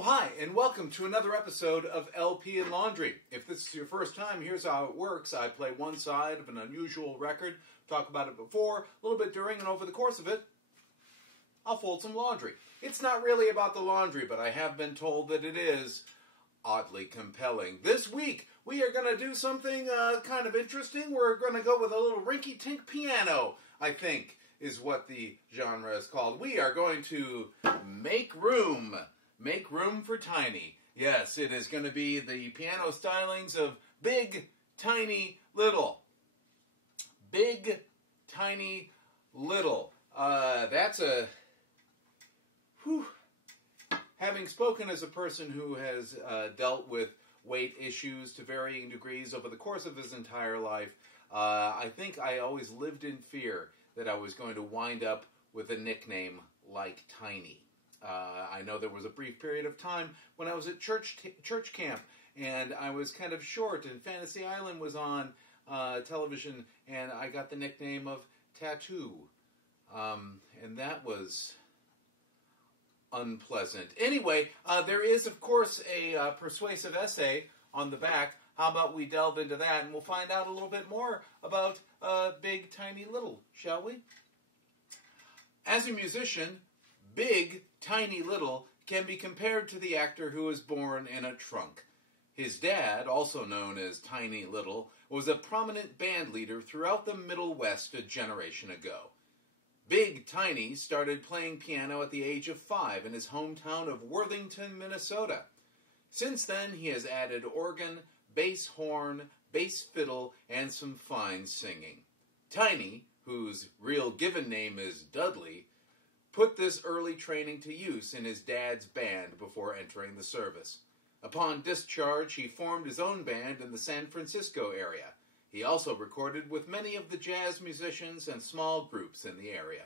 Oh, hi, and welcome to another episode of LP and Laundry. If this is your first time, here's how it works. I play one side of an unusual record, talk about it before, a little bit during, and over the course of it, I'll fold some laundry. It's not really about the laundry, but I have been told that it is oddly compelling. This week, we are going to do something kind of interesting. We're going to go with a little rickey-tick piano, I think, is what the genre is called. We are going to make room. Make room for Tiny. Yes, it is going to be the piano stylings of Big, Tiny, Little. Big, Tiny, Little. That's a... Whew. Having spoken as a person who has dealt with weight issues to varying degrees over the course of his entire life, I think I always lived in fear that I was going to wind up with a nickname like Tiny. I know there was a brief period of time when I was at church camp, and I was kind of short, and Fantasy Island was on television, and I got the nickname of Tattoo. And that was unpleasant. Anyway, there is, of course, a persuasive essay on the back. How about we delve into that, and we'll find out a little bit more about Big, Tiny, Little, shall we? As a musician, Big, Tiny, Little can be compared to the actor who was born in a trunk. His dad, also known as Tiny Little, was a prominent band leader throughout the Middle West a generation ago. Big Tiny started playing piano at the age of 5 in his hometown of Worthington, Minnesota. Since then, he has added organ, bass horn, bass fiddle, and some fine singing. Tiny, whose real given name is Dudley, put this early training to use in his dad's band before entering the service. Upon discharge, he formed his own band in the San Francisco area. He also recorded with many of the jazz musicians and small groups in the area.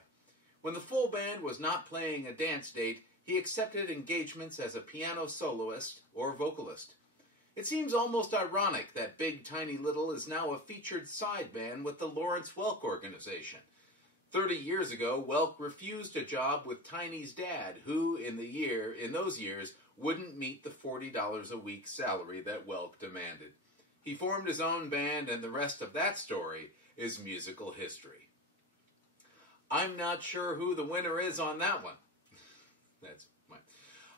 When the full band was not playing a dance date, he accepted engagements as a piano soloist or vocalist. It seems almost ironic that Big Tiny Little is now a featured sideband with the Lawrence Welk Organization. 30 years ago, Welk refused a job with Tiny's dad, who, in those years, wouldn't meet the $40 a week salary that Welk demanded. He formed his own band, and the rest of that story is musical history. I'm not sure who the winner is on that one. That's mine.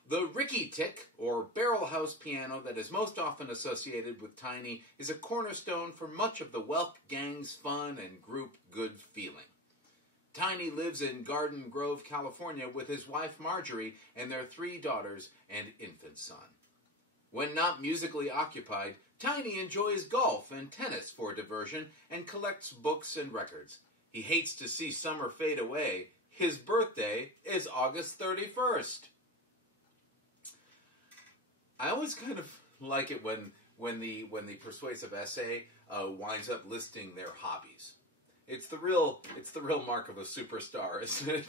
The rickey-tick, or barrelhouse piano that is most often associated with Tiny, is a cornerstone for much of the Welk gang's fun and group good feeling. Tiny lives in Garden Grove, California with his wife Marjorie and their 3 daughters and infant son. When not musically occupied, Tiny enjoys golf and tennis for diversion and collects books and records. He hates to see summer fade away. His birthday is August 31st. I always kind of like it when the persuasive essay winds up listing their hobbies. It's the real mark of a superstar, isn't it?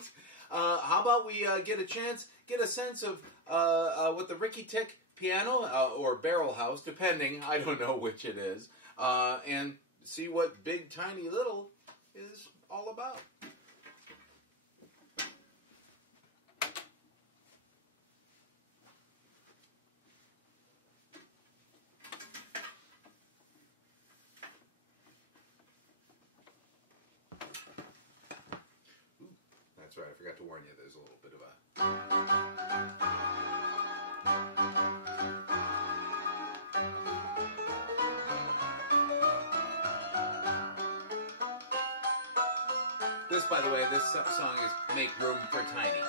How about we get a sense of what the rickey-tick piano or barrelhouse, depending, I don't know which it is, and see what Big Tiny Little is all about. That's right, I forgot to warn you, there's a little bit of a... This, by the way, this song is Make Room for Tiny.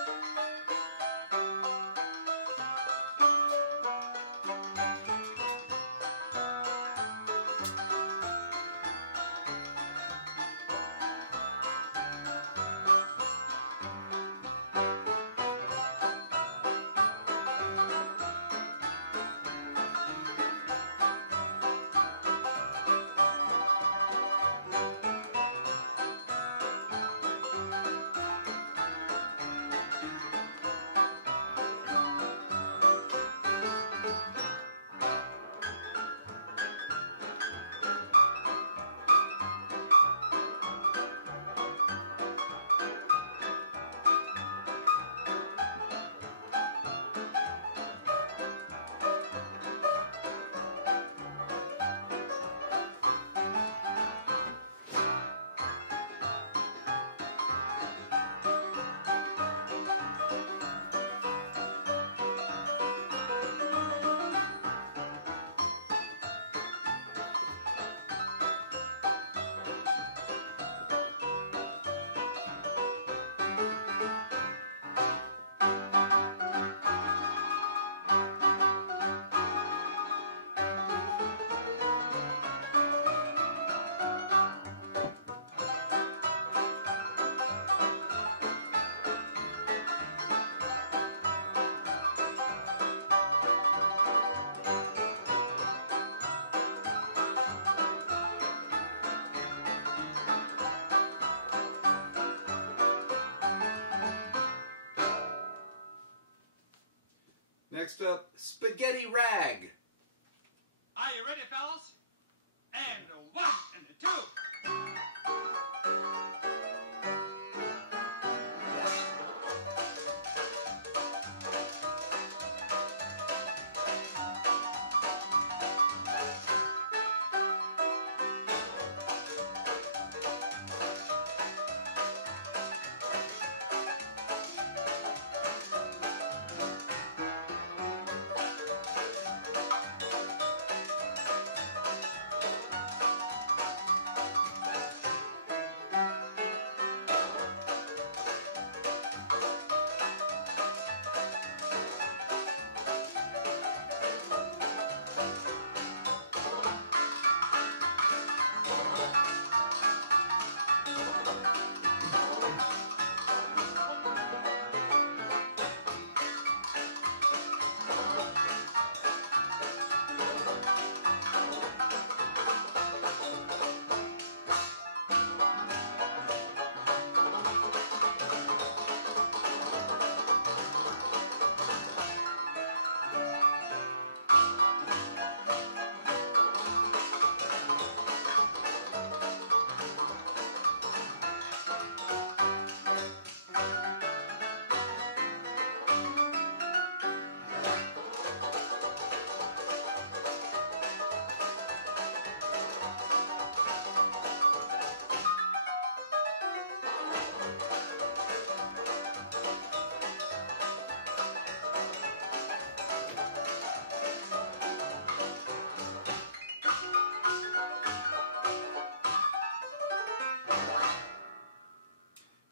Next up, spaghetti rag. Are you ready, fellas? And a 1 and a 2.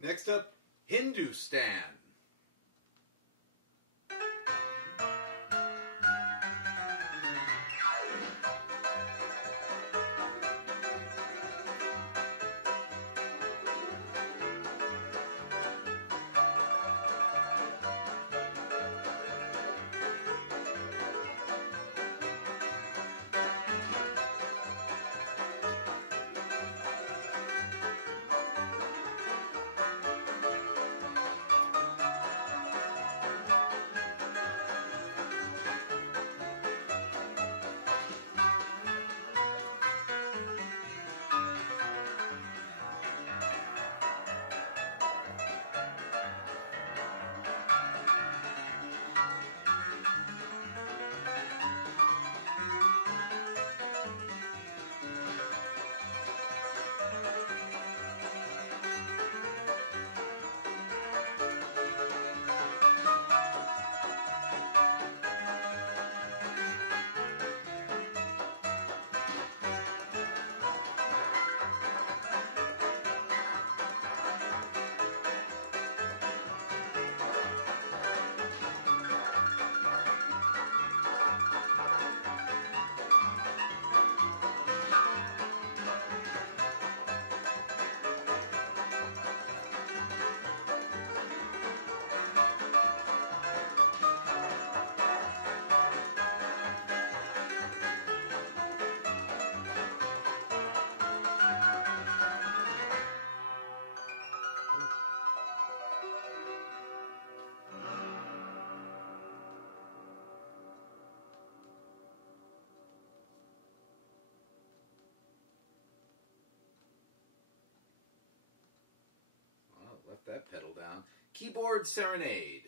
Next up, Hindustan. Let that pedal down. Keyboard Serenade.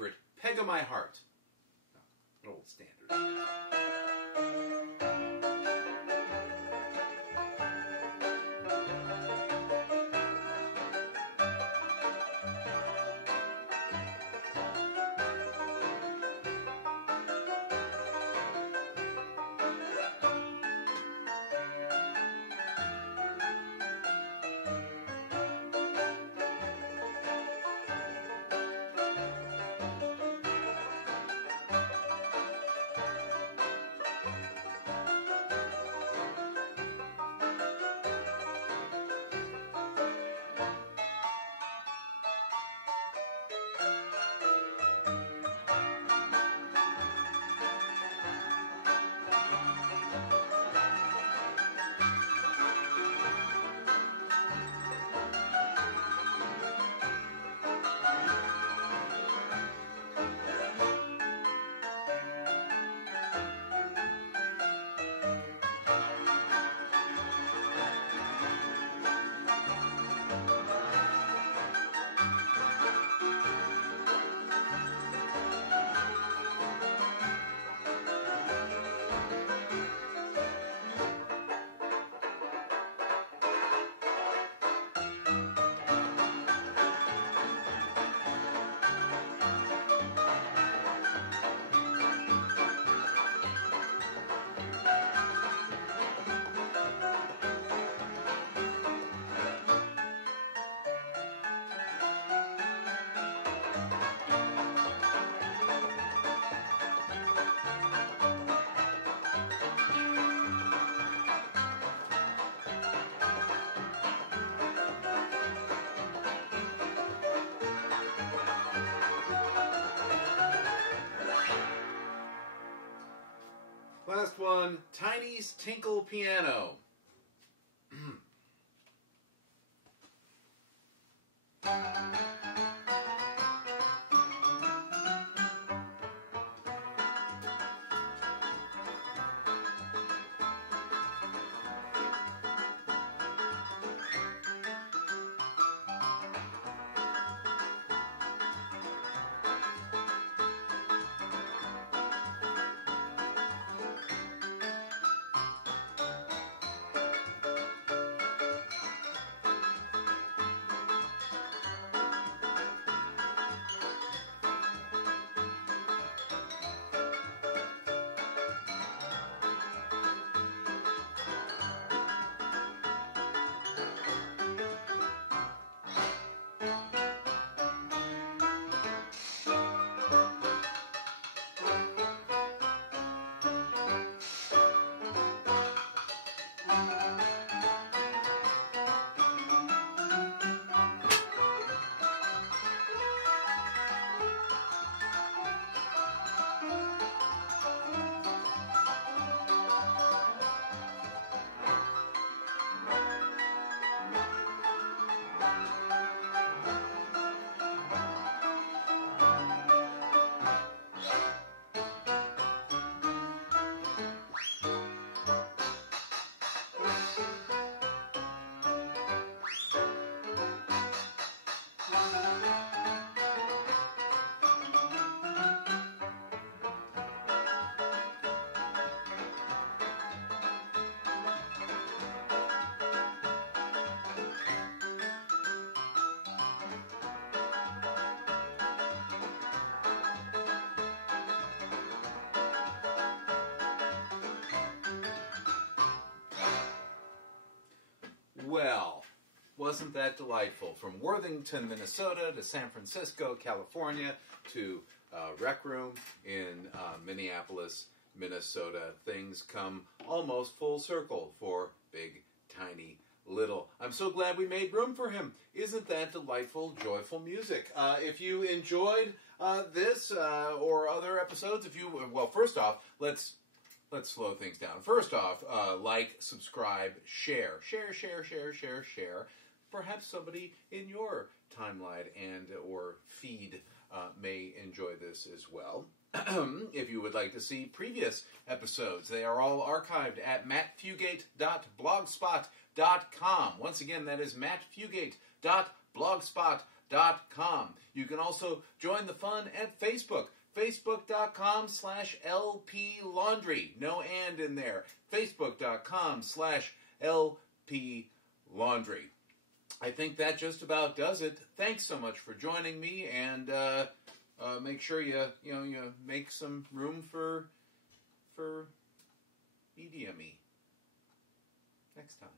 favorite, Peg of My Heart. An old standard. Last one, Tiny's Tinkle Piano. Well, wasn't that delightful? From Worthington, Minnesota to San Francisco, California to Rec Room in Minneapolis, Minnesota. Things come almost full circle for Big Tiny Little. I'm so glad we made room for him. Isn't that delightful, joyful music? If you enjoyed this or other episodes, first off, let's slow things down. First off, like, subscribe, share. Perhaps somebody in your timeline and or feed may enjoy this as well. If you would like to see previous episodes, they are all archived at mattfugate.blogspot.com. Once again, that is mattfugate.blogspot.com. You can also join the fun at Facebook. Facebook.com/LPLaundry. No and in there. Facebook.com/LPLaundry. I think that just about does it. Thanks so much for joining me, and make sure you make some room for EDME next time.